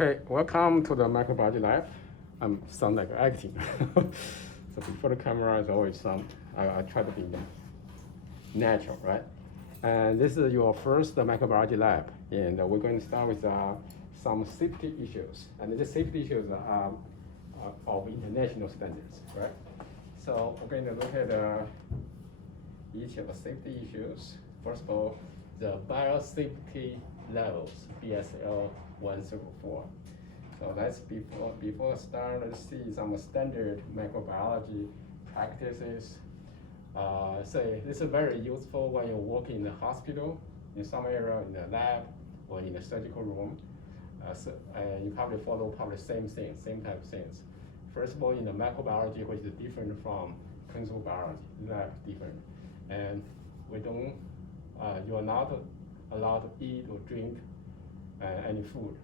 Okay, welcome to the microbiology lab. I'm sound like acting. So before the camera is always I try to be natural, right? And this is your first microbiology lab, and we're going to start with some safety issues. And the safety issues are of international standards, right? So we're going to look at each of the safety issues. First of all, the biosafety levels, BSL 104. So let's before start, let's see some standard microbiology practices. Say this is very useful when you work in the hospital, in some area, in the lab, or in the surgical room. You probably follow the same thing, same type of things. First of all, in the microbiology, which is different from clinical biology, lab different, and we don't, you are not allowed to eat or drink any food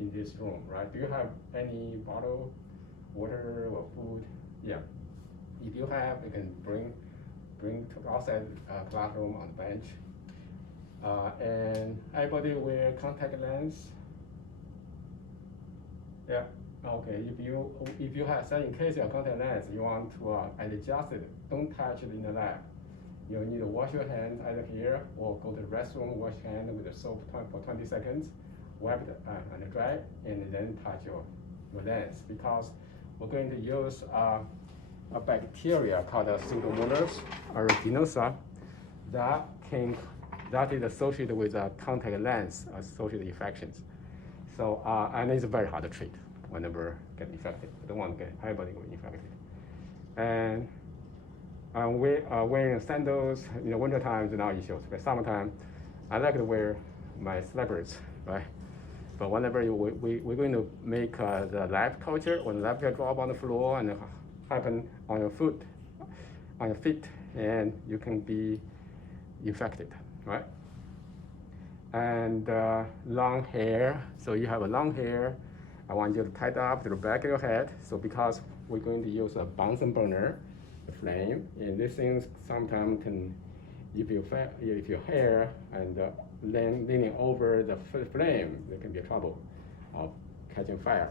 in this room, right? Do you have any bottle, water or food? Yeah. If you have, you can bring to outside classroom on the bench. And everybody wear contact lens. Yeah. Okay. If you have, say in case your contact lens, you want to adjust it, don't touch it in the lab. You need to wash your hands either here or go to the restroom, wash your hand with the soap for 20 seconds, wipe it and dry, and then touch your lens, because we're going to use a bacteria called Pseudomonas aeruginosa that is associated with contact lens associated infections. So and it's very hard to treat whenever get infected. We don't want to get everybody get infected. And wearing sandals in the winter time is not issues. But summertime, I like to wear my slippers, right? But whenever we're going to make the lab culture, when the lab culture drop on the floor and happen on your feet, and you can be infected, right? And long hair. So you have a long hair. I want you to tie it up to the back of your head. So because we're going to use a Bunsen burner, the flame, and these things sometimes can, if your hair and leaning over the flame, there can be trouble of catching fire.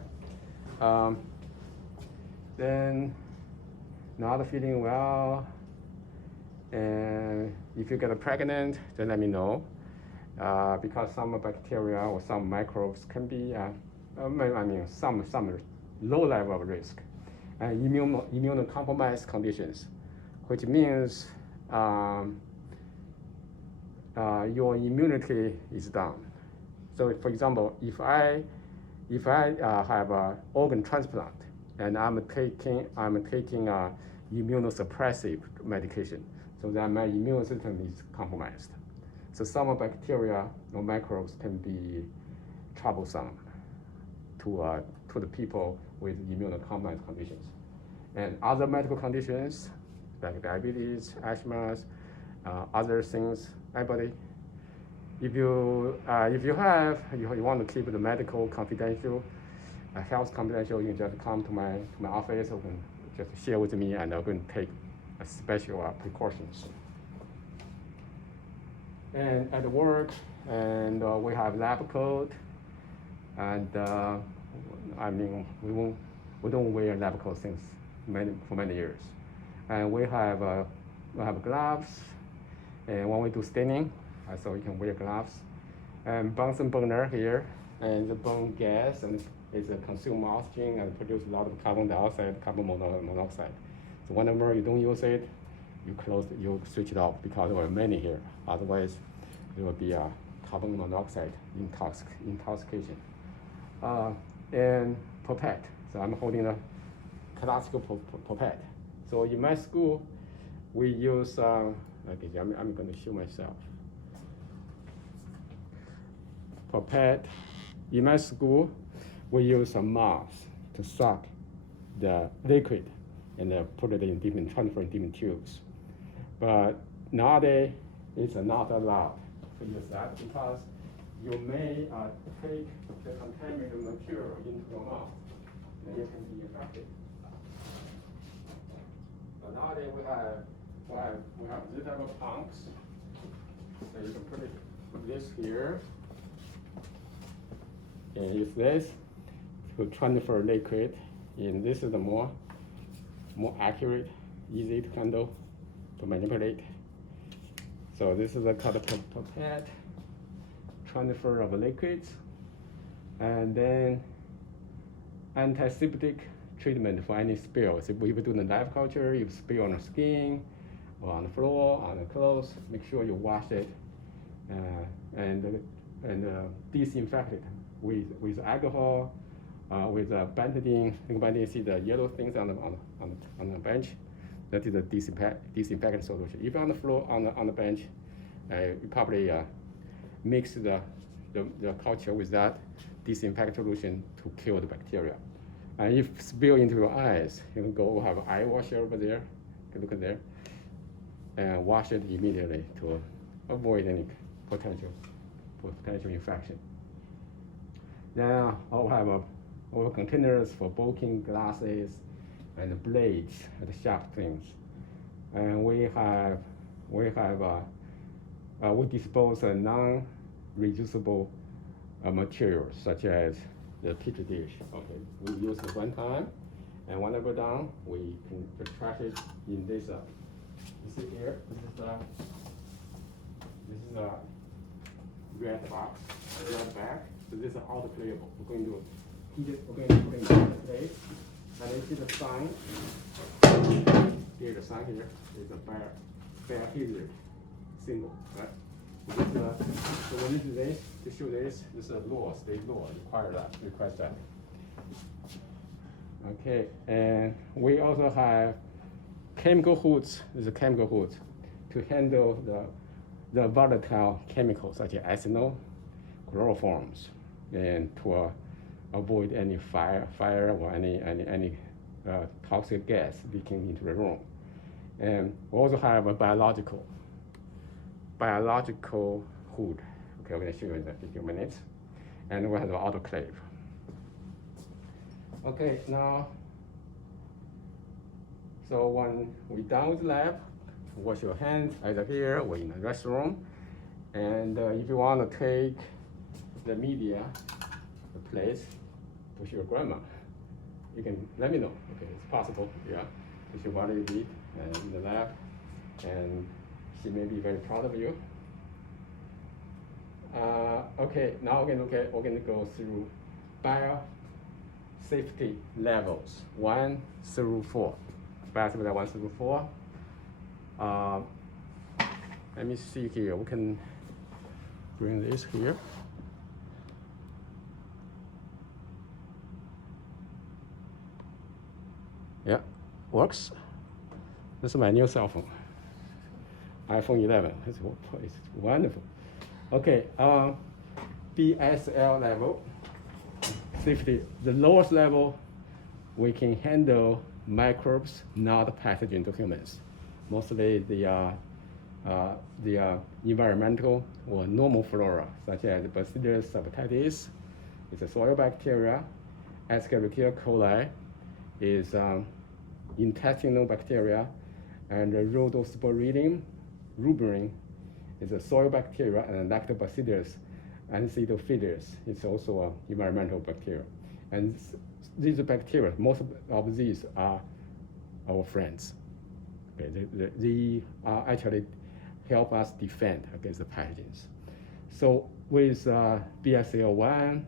Then not feeling well, and if you get pregnant, then let me know, because some bacteria or some microbes can be, some low level of risk. And immunocompromised conditions, which means your immunity is down. So, for example, if I have an organ transplant and I'm taking immunosuppressive medication, so that my immune system is compromised. So some bacteria or microbes can be troublesome to the people with immunocompromised conditions. And other medical conditions like diabetes, asthma, other things, everybody. If you want to keep the medical confidential, health confidential, you can just come to my office, or can just share with me, and I'm going to take a special precautions. And at work, and we have lab coat, and we don't wear lab coat since for many years, and we have gloves, and when we do staining, so you can wear gloves, and Bunsen burner here, and the burn gas, and it's a consume oxygen and produce a lot of carbon dioxide, carbon monoxide. So whenever you don't use it, you switch it off, because there are many here. Otherwise, there will be a carbon monoxide intoxication. And pipette. So I'm holding a classical pipette. So in my school, we use, okay, I'm going to show myself. Pipette. In my school, we use a mouth to suck the liquid and put it in transfer in different tubes. But nowadays, it's not allowed to use that, because you may take the contaminated material into your mouth, and you can be infected. So nowadays we have this type of pumps. So you can put this here, and use this to transfer liquid. And this is the more accurate, easy to handle, to manipulate. So this is a called pipette, transfer of liquids, and then antiseptic treatment for any spills. If we do the live culture, if spill on the skin or on the floor, on the clothes, make sure you wash it and disinfect it with alcohol, with benzene. You see the yellow things on the bench. That is a disinfectant solution. If on the floor, on the bench, you probably mix the culture with that disinfectant solution to kill the bacteria. And if spill into your eyes, you can go have an eye washer over there. You can look at there, and wash it immediately to avoid any potential infection. Now I'll have all containers for bulking glasses and blades and sharp things. And we dispose of non-reducible materials such as the petri dish. Okay, we use it one time, and when I go down, we can just trash it in this. You see here, this is a red box, red bag. So this is autoclavable. We're going to heat it. We're going to put it in the plate, and you see the sign. Here, the sign here is a biohazard symbol, right? So when you do this, to show this is a law, state law requires that. Okay, and we also have chemical hoods. There's a chemical hood to handle the volatile chemicals such as ethanol, chloroforms, and to avoid any fire or any toxic gas leaking into the room. And we also have a biological hood. Okay, I'm going to show you in a few minutes. And we have the autoclave. Okay, now, so when we're done with the lab, wash your hands either here or in the restroom. And if you want to take the media, the place, to your grandma, you can let me know. Okay, it's possible, yeah. If you want to eat in the lab, and she may be very proud of you. Okay, now we're going to go through biosafety levels 1 through 4. Biosafety level 1 through 4. Let me see here. We can bring this here. Yeah, works. This is my new cell phone, iPhone 11. It's wonderful. Okay, BSL level, safety. The lowest level, we can handle microbes, not pathogen to humans. Mostly the environmental or normal flora, such as Bacillus subtilis, it's a soil bacteria, Escherichia coli is intestinal bacteria, and Rhodosporidium ruberin is a soil bacteria, and Lactobacillus acidophilus is also an environmental bacteria. And these bacteria, most of these are our friends. Okay, they actually help us defend against the pathogens. So with BSL-1,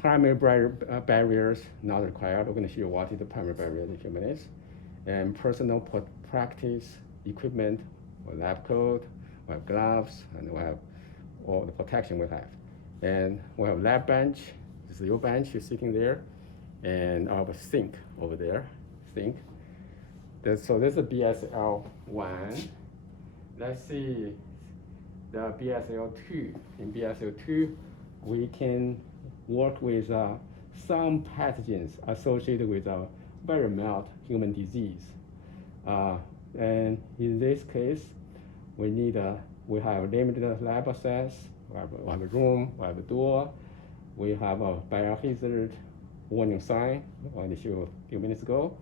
primary barriers not required. We're going to show you what is the primary barrier in a few minutes. And personal practice equipment, or lab coat, we have gloves, and we have all the protection we have. And we have lab bench. This is your bench, you're sitting there, and our sink over there, sink. So this is BSL-1. Let's see the BSL-2. In BSL-2, we can work with some pathogens associated with a very mild human disease. And in this case, we have limited lab access. We have a room, we have a door, we have a biohazard warning sign, I showed you a few minutes ago,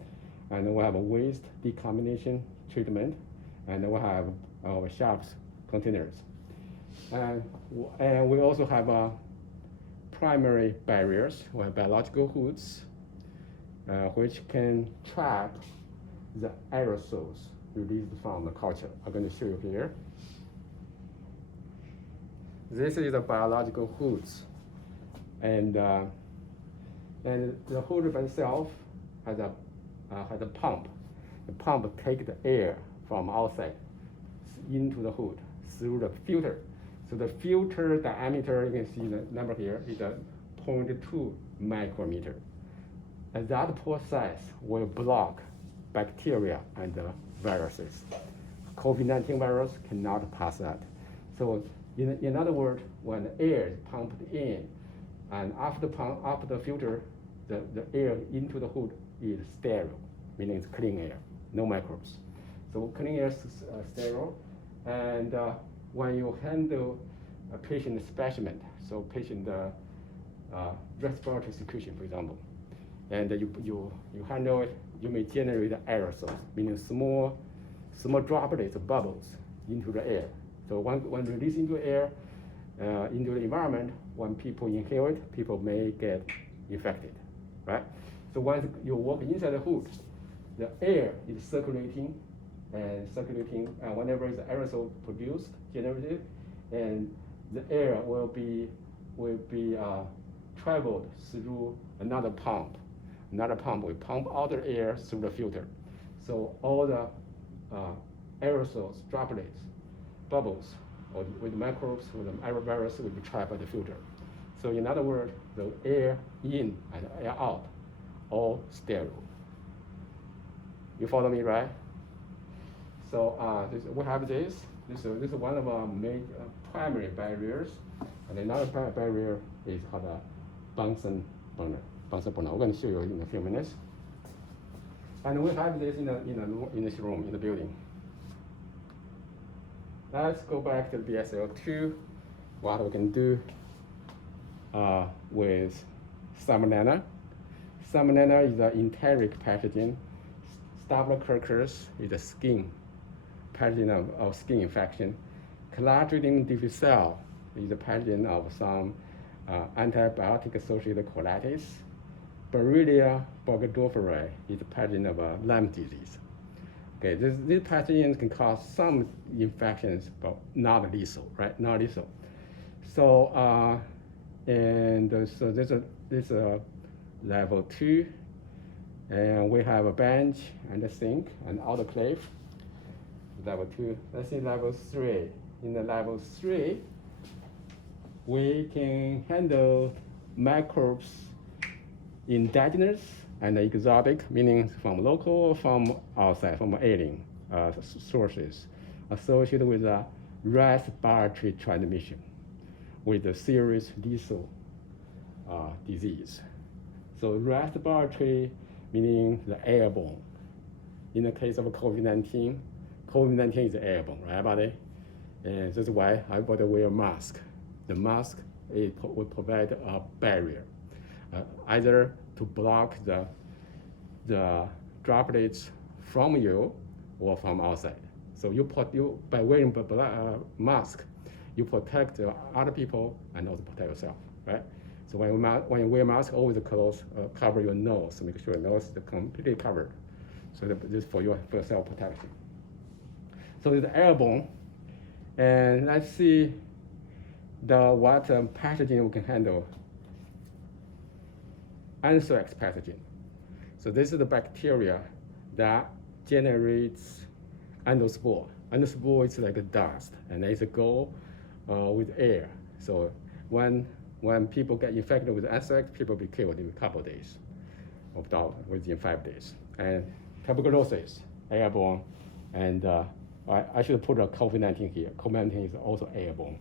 and we have a waste decontamination treatment, and we have our sharps containers. And we also have primary barriers, or biological hoods, which can trap the aerosols released from the culture. I'm going to show you here. This is the biological hoods, and the hood by itself has a pump. The pump takes the air from outside into the hood through the filter. So the filter diameter, you can see the number here, is a 0.2 micrometer. And that pore size will block bacteria and viruses. COVID-19 virus cannot pass that. So in other words, when the air is pumped in, and after the filter, the air into the hood is sterile, meaning it's clean air, no microbes. So clean air is sterile, and when you handle a patient specimen, so patient respiratory secretion, for example, and you handle it, you may generate aerosols, meaning small droplets of bubbles into the air. So when released into air, into the environment, when people inhale it, people may get infected, right? So once you walk inside the hood, the air is circulating, and whenever the aerosol produced, generated, and the air will be traveled through another pump. Another pump will pump out the air through the filter. So all the aerosols, droplets, bubbles, or with microbes, with the virus will be trapped by the filter. So in other words, the air in and air out, all sterile. You follow me, right? So we have this. This is one of our major primary barriers. And another barrier is called a Bunsen burner. Bunsen burner. We're going to show you in a few minutes. And we have this in this room, in the building. Let's go back to the BSL-2. What we can do with Salmonella. Salmonella is an enteric pathogen. Staphylococcus is a skin pathogen of skin infection. Clostridium difficile is a pathogen of some antibiotic-associated colitis. Borrelia burgdorferi is a pathogen of Lyme disease. Okay, these pathogens can cause some infections, but not lethal, right? Not lethal. So, so this is level 2, and we have a bench and a sink and autoclave. Level 2. Let's see level 3. In the level 3, we can handle microbes, indigenous and exotic, meaning from local or from outside, from alien sources, associated with a respiratory transmission with a serious lethal disease. So respiratory meaning the airborne. In the case of COVID-19, COVID-19 is airborne, right, everybody? And that's why everybody wear a mask. The mask will provide a barrier, either to block the droplets from you or from outside. So by wearing a mask, you protect other people and also protect yourself, right? So when you wear a mask, always cover your nose, so make sure your nose is completely covered. So this is for self-protection. So it's airborne, and let's see what pathogen we can handle. Anthrax pathogen. So this is the bacteria that generates endospore. Endospore is like a dust, and it's go with air. So when people get infected with anthrax, people be killed in a couple of days, within 5 days. And tuberculosis, airborne, and I should put a COVID-19 here. COVID-19 is also airborne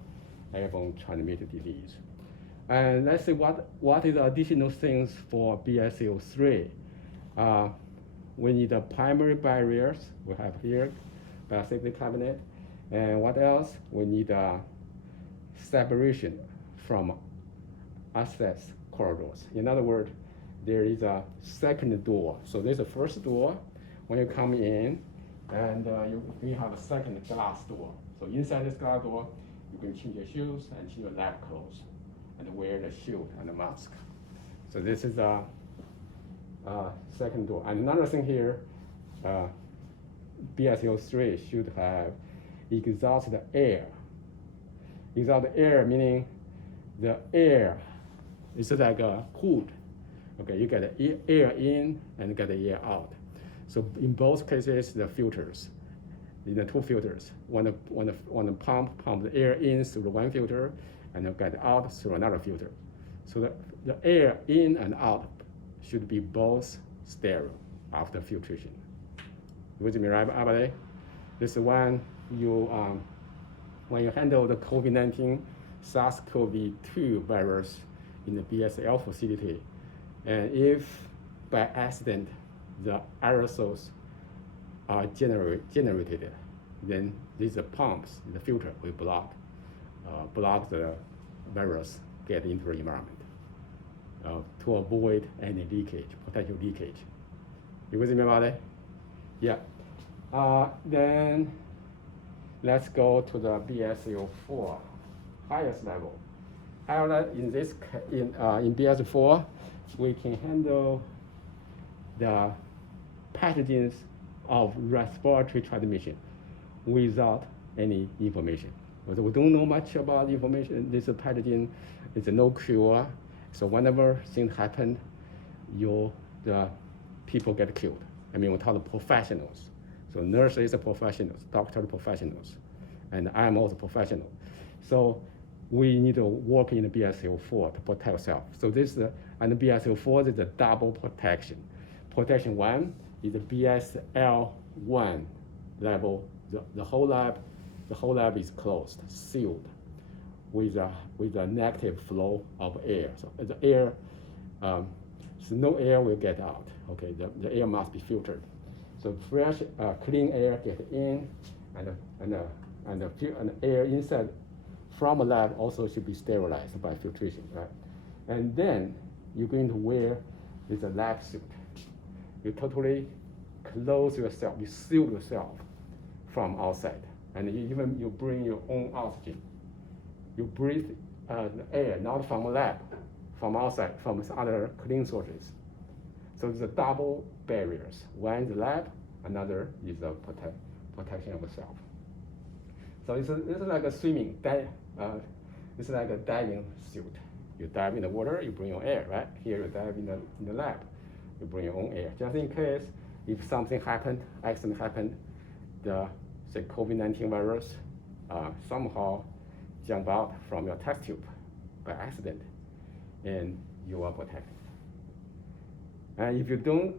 transmitted disease. And let's see what is the additional things for BSL-3. We need the primary barriers. We have here biosafety cabinet. And what else? We need separation from access corridors. In other words, there is a second door. So there's a first door when you come in, and you have a second glass door. So inside this glass door, You can change your shoes and change your lab clothes and wear the shield and the mask. So this is a second door. And another thing here, BSL3 should have exhaust air. Exhaust air meaning the air is like a hood. Okay, you get the air in and get the air out. So in both cases, the filters, the two filters, one pump the air in through the one filter and get out through another filter. So the air in and out should be both sterile after filtration. With me, right, everybody? This is when you handle the COVID-19 SARS-CoV-2 virus in the BSL facility, and if by accident the aerosols are generated, then these pumps, the filter will block the virus get into the environment to avoid any leakage, potential leakage. You with me about it? Yeah. Then let's go to the BSL4 highest level. In BSL4, we can handle the pathogens of respiratory transmission without any information. We don't know much about information. This pathogen is no cure. So whenever things happen, the people get killed. I mean, we talk to professionals. So nurses are professionals, doctors are professionals, and I'm also professional. So we need to work in the BSL4 to protect ourselves. So and the BSL4 is a double protection. Protection 1 is the BSL1 level. The whole lab is closed, sealed, with a negative flow of air. So the air, so no air will get out. Okay, the air must be filtered. So fresh, clean air get in, and the air inside from a lab also should be sterilized by filtration, right? And then you're going to wear this lab suit. You totally close yourself, you seal yourself from outside, and you bring your own oxygen. You breathe the air, not from a lab, from outside, from other clean sources. So it's a double barriers. One is the lab, another is the protection of yourself. So this is like a swimming, it's like a diving suit. You dive in the water, you bring your air, right? Here you dive in the lab, you bring your own air. Just in case if something happened, accident happened, the say COVID-19 virus somehow jump out from your test tube by accident, and you are protected. And if you don't,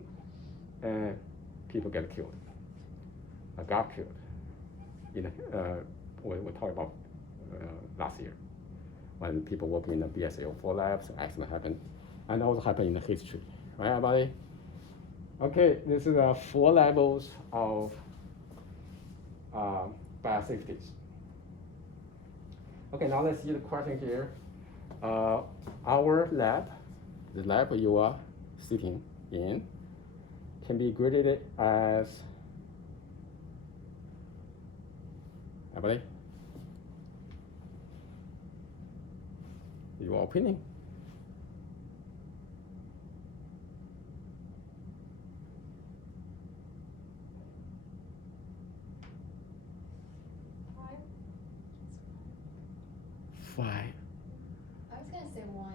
people get killed. Got killed. We talked about last year when people working in the BSL4 labs, accident happened, and also happened in the history, right, everybody? Okay, this is 4 levels of biosafety. Okay, now let's see the question here. Our lab, the lab you are sitting in, can be graded as, everybody? Your opinion? Five. I was gonna say 1.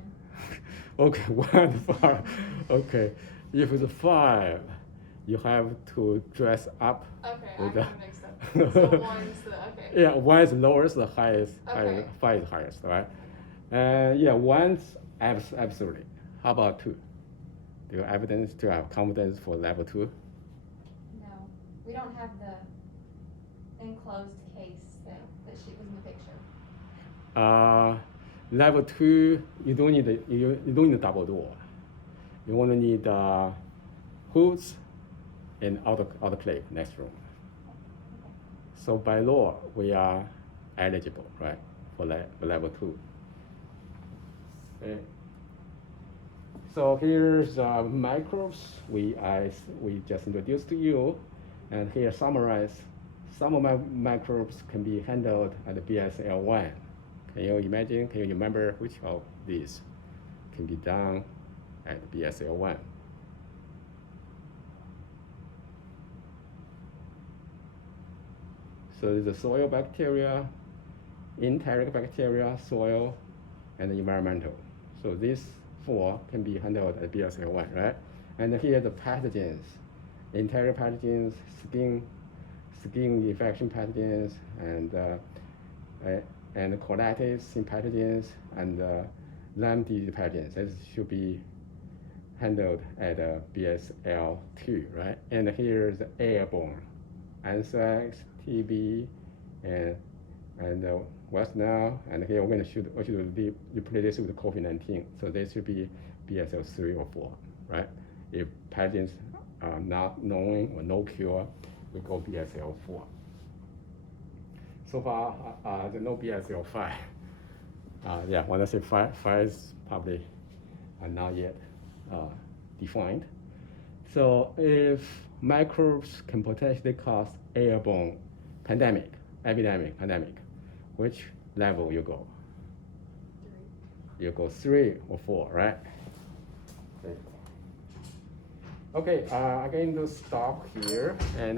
Okay, 1 to 5. Okay, if it's 5, you have to dress up. Okay, I with got mixed up. So 1's the, okay. Yeah, 1 is lowest, the highest, Okay. 5 is highest, right? Yeah, 1's absolutely. How about 2? Do you have evidence to have confidence for level 2? No, we don't have the enclosed case that she was in the picture. Level 2, you don't need a double door. You only need hoods and autoclave next room. So by law, we are eligible, right, for level 2. Okay. So here's microbes we just introduced to you, and here summarize. Some of my microbes can be handled at the BSL1. Can you imagine, can you remember which of these can be done at BSL1? So the soil bacteria, enteric bacteria, soil, and environmental. So these four can be handled at BSL1, right? And here the pathogens, enteric pathogens, skin infection pathogens, and colitis pathogens, and Lyme disease pathogens. This should be handled at BSL2, right? And here's the airborne, anthrax, TB, and West Nile, and here we're going to replace this with COVID-19. So this should be BSL3 or 4, right? If pathogens are not known or no cure, we go BSL4. So far, there's no BSL5. Yeah, when I say 5 is probably not yet defined. So if microbes can potentially cause airborne epidemic, which level you go? 3. You go 3 or 4, right? Okay, I'm going to stop here, and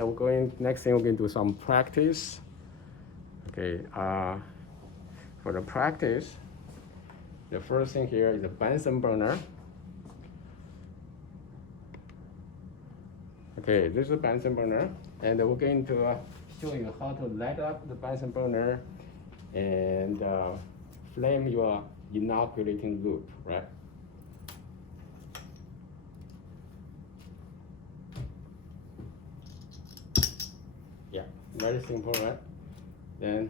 next thing we're going to do some practice. Okay, for the practice, the first thing here is a Bunsen burner. Okay, this is a Bunsen burner, and we're going to show you how to light up the Bunsen burner and flame your inoculating loop, right? Yeah, very simple, right? Then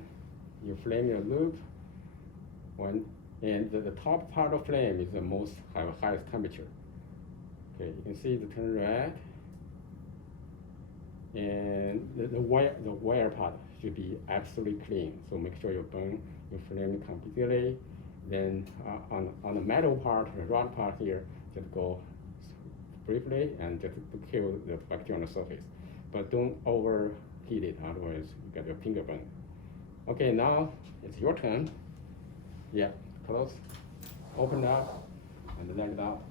you flame your loop, and the top part of flame is the highest temperature. Okay, you can see it turn red, and the wire part should be absolutely clean. So make sure you burn your flame completely. Then on the metal part, the rod part here, just go briefly and just to kill the bacteria on the surface. But don't overheat it, otherwise you get your finger burn. Okay, now it's your turn. Yeah, close, open up, and let it out.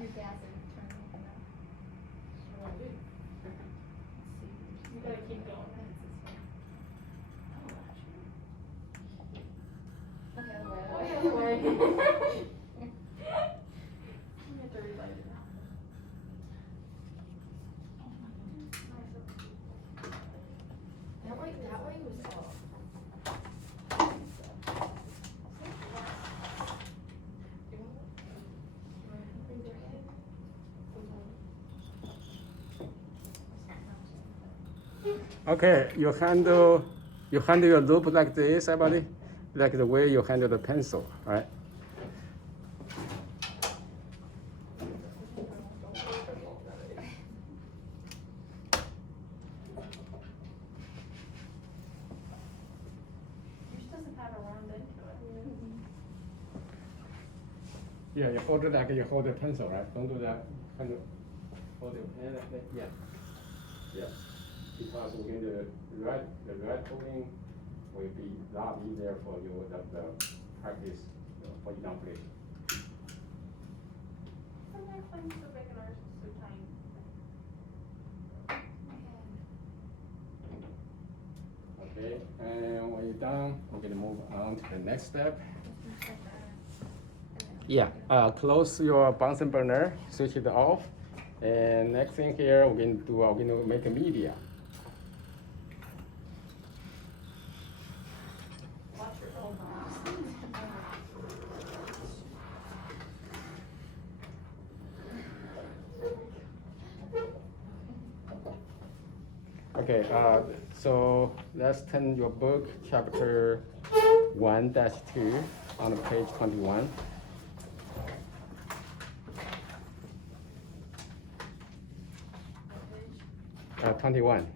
Your gas is turning enough. What do I do? You gotta keep going. Okay, other way. I'm gonna have to rewrite it now. That way was Okay, you handle your loop like this, everybody, like the way you handle the pencil, right? Yours doesn't have a round end to it. Yeah, you hold it like you hold a pencil, right? Don't do that. Kind of hold your pen like that. Yeah. Yeah. Because we're going to the red holding will be a lot easier for you the practice for inoculation. Sometimes mine's so big and ours is so tiny. Okay, and when you're done, we're gonna move on to the next step. Yeah, close your Bunsen burner, switch it off. And next thing here, we're gonna make a media. Watch your elbows. Okay, so let's turn your book, chapter 1-2, on page 21. What page? 21.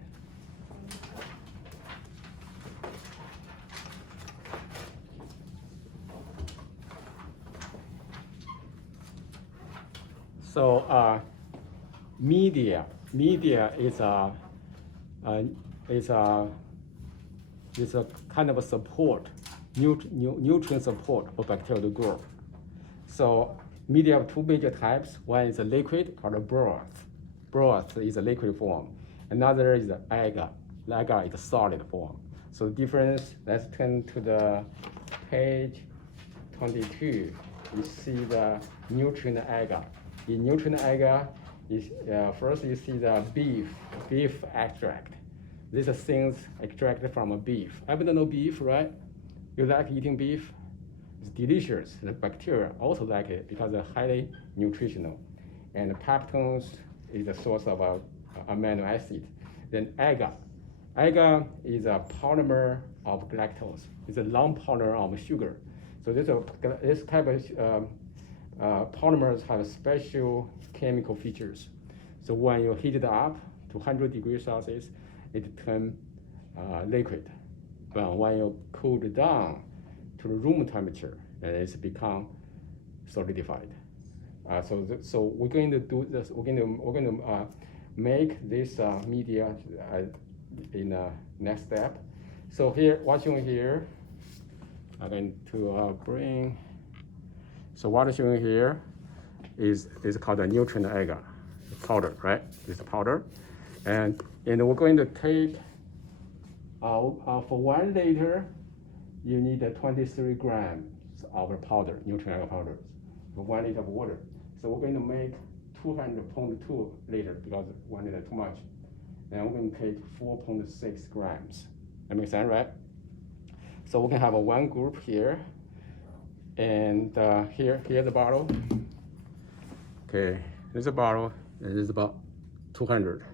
So media is a kind of a support, nutrient support for bacterial growth. So media have two major types. One is a liquid called a broth. Broth is a liquid form. Another is agar. Agar is a solid form. So the difference, let's turn to the page 22. You see the nutrient agar. In nutrient agar, first you see the beef extract. These are things extracted from a beef. Everyone know beef, right? You like eating beef? It's delicious. The bacteria also like it because they're highly nutritional. And the peptones is the source of amino acid. Then agar. Agar is a polymer of galactose. It's a long polymer of sugar. So this type of polymers have special chemical features. So when you heat it up to 100 degrees Celsius, it turns liquid. But when you cool it down to the room temperature, it's become solidified. So we're going to do this. We're going to make this media in the next step. So here, watching here, I'm going to bring. So what is showing here is called a nutrient agar powder, right? This powder, and we're going to take for 1 liter, you need 23 grams of powder, nutrient agar powder, for 1 liter of water. So we're going to make 200.2 liters because 1 liter too much, and we're going to take 4.6 grams. That makes sense, right? So we can have one group here. And here's the bottle. Okay, here's a bottle. It is about 200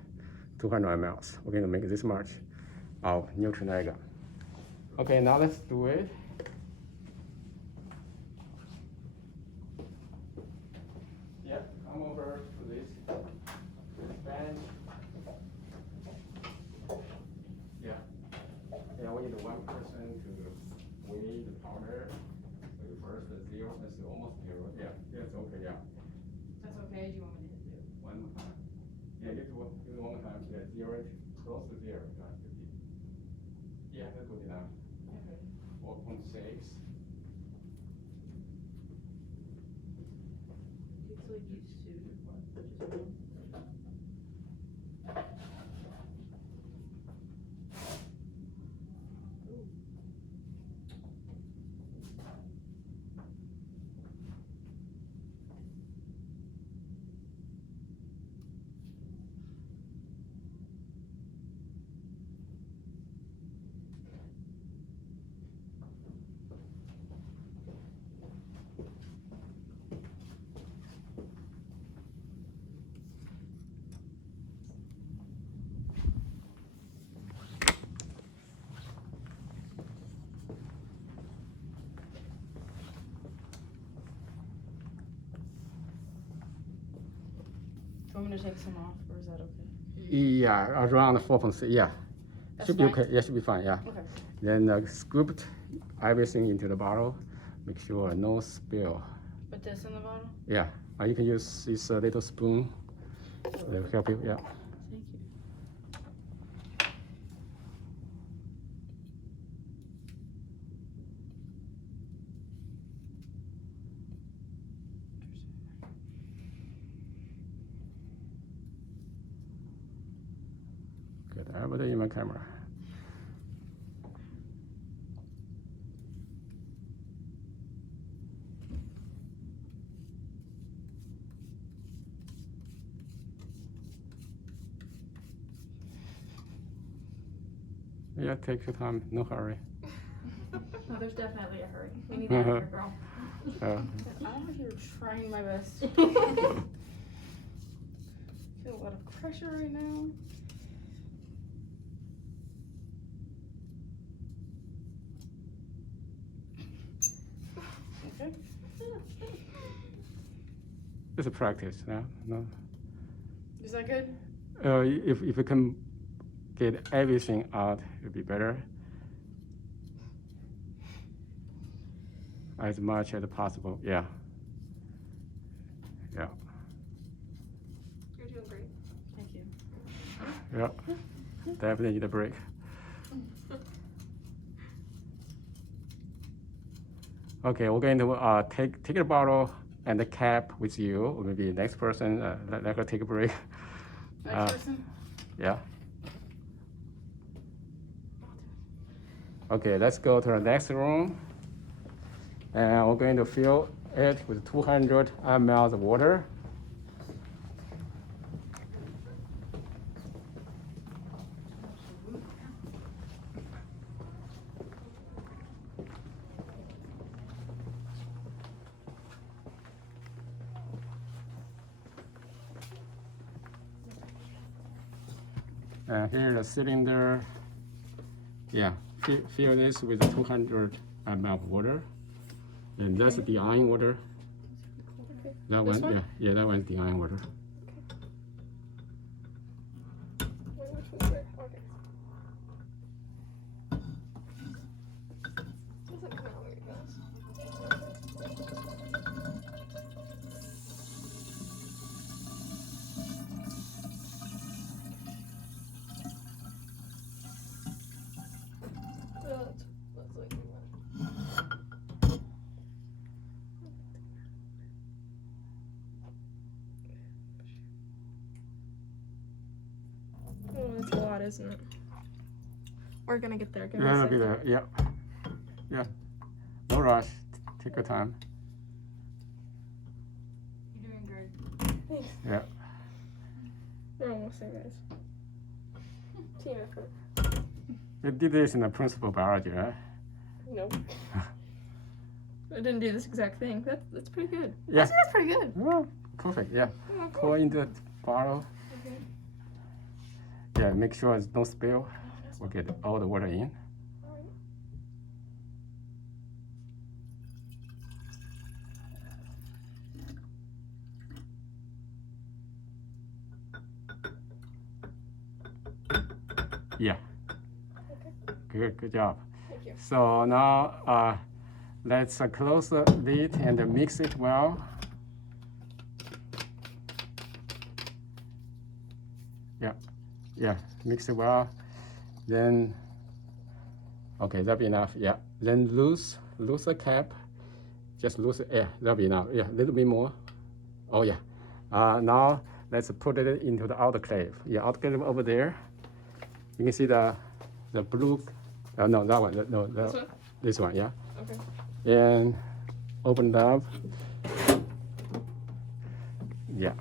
mLs. We're going to make this much of nutrient agar. Okay, now let's do it. Yeah, come over to this bench. Yeah, we need one person to weigh the powder. First, the 0, that's almost 0. Yeah, that's okay, yeah. That's okay, do you want me to do? One more time. Yeah, do it one more time. Yeah, 0, close to 0. Yeah, that's good enough. Okay. 4.6. It's like used to, just one. Want me to take some off, or is that okay? Yeah, around 4.6. Yeah, That's should be fine? okay. Yeah, should be fine. Yeah. Okay. Then scooped everything into the bottle. Make sure no spill. Put this in the bottle? Yeah, you can use this little spoon. That'll help you. Yeah. Thank you. Good. I put it in my camera. Yeah, take your time. No hurry. No, there's definitely a hurry. We need that here, girl. Uh, I'm here trying my best. Feel a lot of pressure right now. Okay. it's a practice. Yeah. No. Is that good? If you can get everything out, it'd be better. As much as possible. Yeah. Yeah. You're doing great. Thank you. Yeah. Definitely need a break. Okay, we're going to take the bottle and the cap with you. Or maybe the next person, let her take a break. Next person? Yeah. Okay, let's go to the next room. And we're going to fill it with 200 ml of water. And here the cylinder. Yeah, fill this with 200 ml of water. And that's the iron water. Okay. That This one, one? yeah, that one's the iron water. Which one's where? Okay. Doesn't come out very fast. That's like oh, that's a lot, isn't it? We're gonna get there. Give me a Yeah, be second. there. Yeah. Yeah. No rush. Take your time. You're doing great. Thanks. Yeah. We're almost there, guys. Team effort. You did this in the principal biology, right? Nope. I didn't do this exact thing. That's pretty good. Yeah. Actually, that's pretty good. Oh, perfect. Yeah. Okay. Pour into the bottle. Okay. Yeah. Make sure there's no spill. We'll get all the water in. Alright. Yeah. Okay. Good job. Thank you. So now let's close the lid and mix it well. Yeah, yeah, mix it well. Then, okay, that'll be enough. Yeah. Then loose the cap. Just loose it. Yeah, that'll be enough. Yeah, a little bit more. Oh yeah. Now let's put it into the autoclave. Yeah, autoclave over there. You can see the blue. No, that one. No, This one? this one. Yeah. Okay. And open it up. Yeah,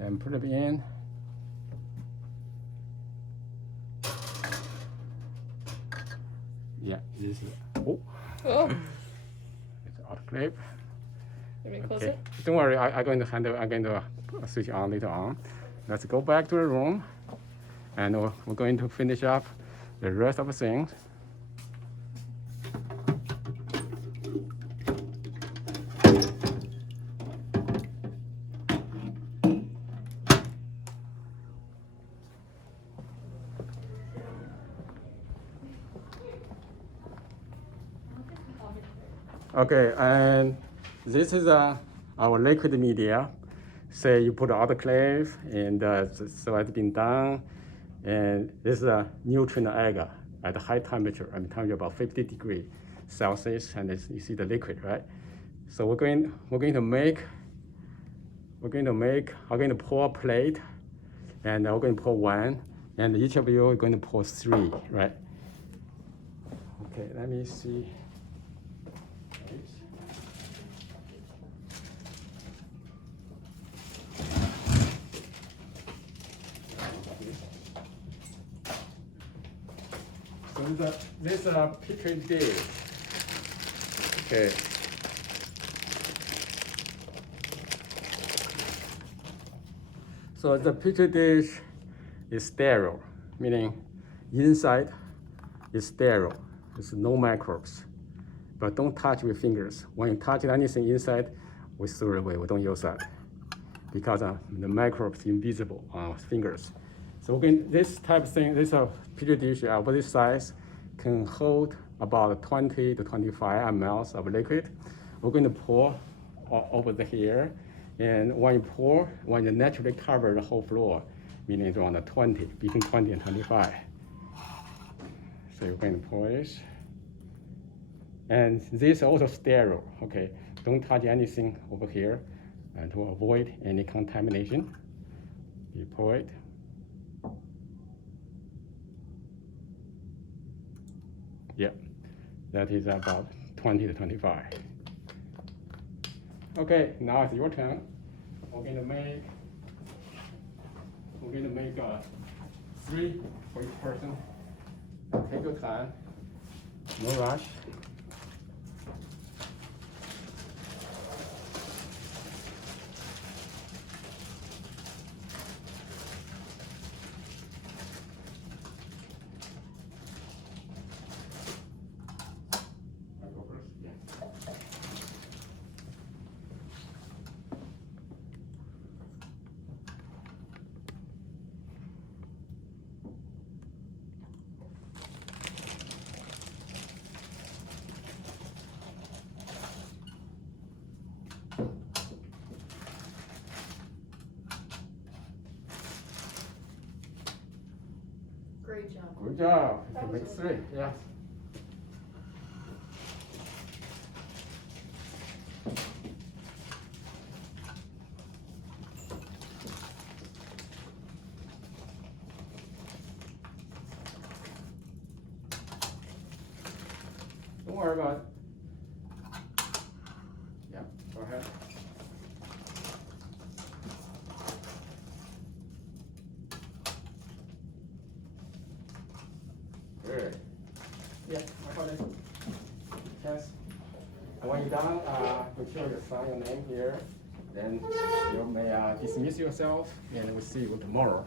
and put it in. Yeah, this is Oh. it's autoclave. Let me close Okay, it. don't worry. I'm going to handle. I'm going to switch on later on. Let's go back to the room, and we're going to finish up the rest of the things. Okay, and this is our liquid media. Say you put autoclave, and so it's been done. And this is a neutron agar at a high temperature. I mean, temperature about 50 degrees Celsius, and you see the liquid, right? So we're going to pour a plate, and we're going to pour one, and each of you are going to pour three, right? Okay, let me see. So this is a petri dish. Okay. So the petri dish is sterile, meaning inside is sterile. There's no microbes. But don't touch with fingers. When you touch anything inside, we throw it away. We don't use that because the microbes invisible on fingers. So this type of thing, this petri dish of this size can hold about 20 to 25 mLs of liquid. We're going to pour over here. And when you naturally cover the whole floor, meaning it's around 20, between 20 and 25. So you're going to pour this. And this is also sterile, okay? Don't touch anything over here and to avoid any contamination. You pour it. Yep, that is about 20 to 25. Okay, now it's your turn. We're going to make 3 for each person. Take your time, no rush. Great job. Good job. You can make 3, yeah. Don't worry about it. Yeah, go ahead. Good. Yeah, my colleague. Yes. And when you're done, make sure you sign your name here. Then you may dismiss yourself, and we'll see you tomorrow.